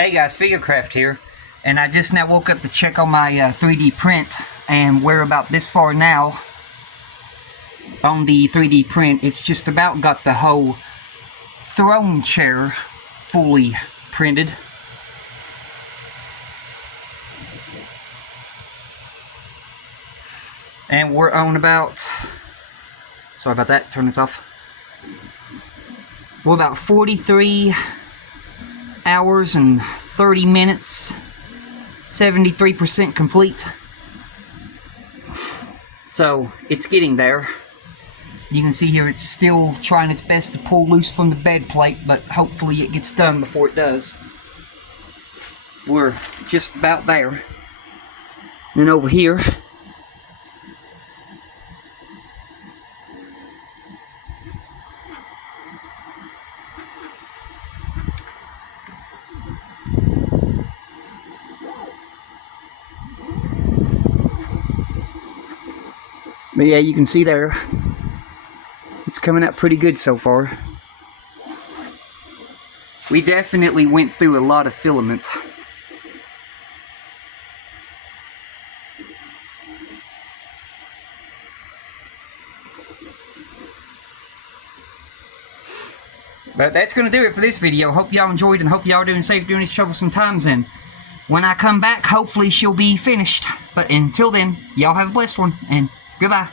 Hey guys, Figurecraft here, and I just now woke up to check on my 3D print, and we're about this far now on the 3D print. It's just about got the whole throne chair fully printed. And we're on about, sorry about that, turn this off. We're about 43 hours and 30 minutes, 73% complete. So it's getting there. You can see here it's still trying its best to pull loose from the bed plate, but hopefully it gets done before it does. We're just about there. And over here, but yeah, you can see there, it's coming out pretty good so far. We definitely went through a lot of filament. But that's going to do it for this video. Hope y'all enjoyed and hope y'all are doing safe during these troublesome times. And when I come back, hopefully she'll be finished. But until then, y'all have a blessed one, and goodbye.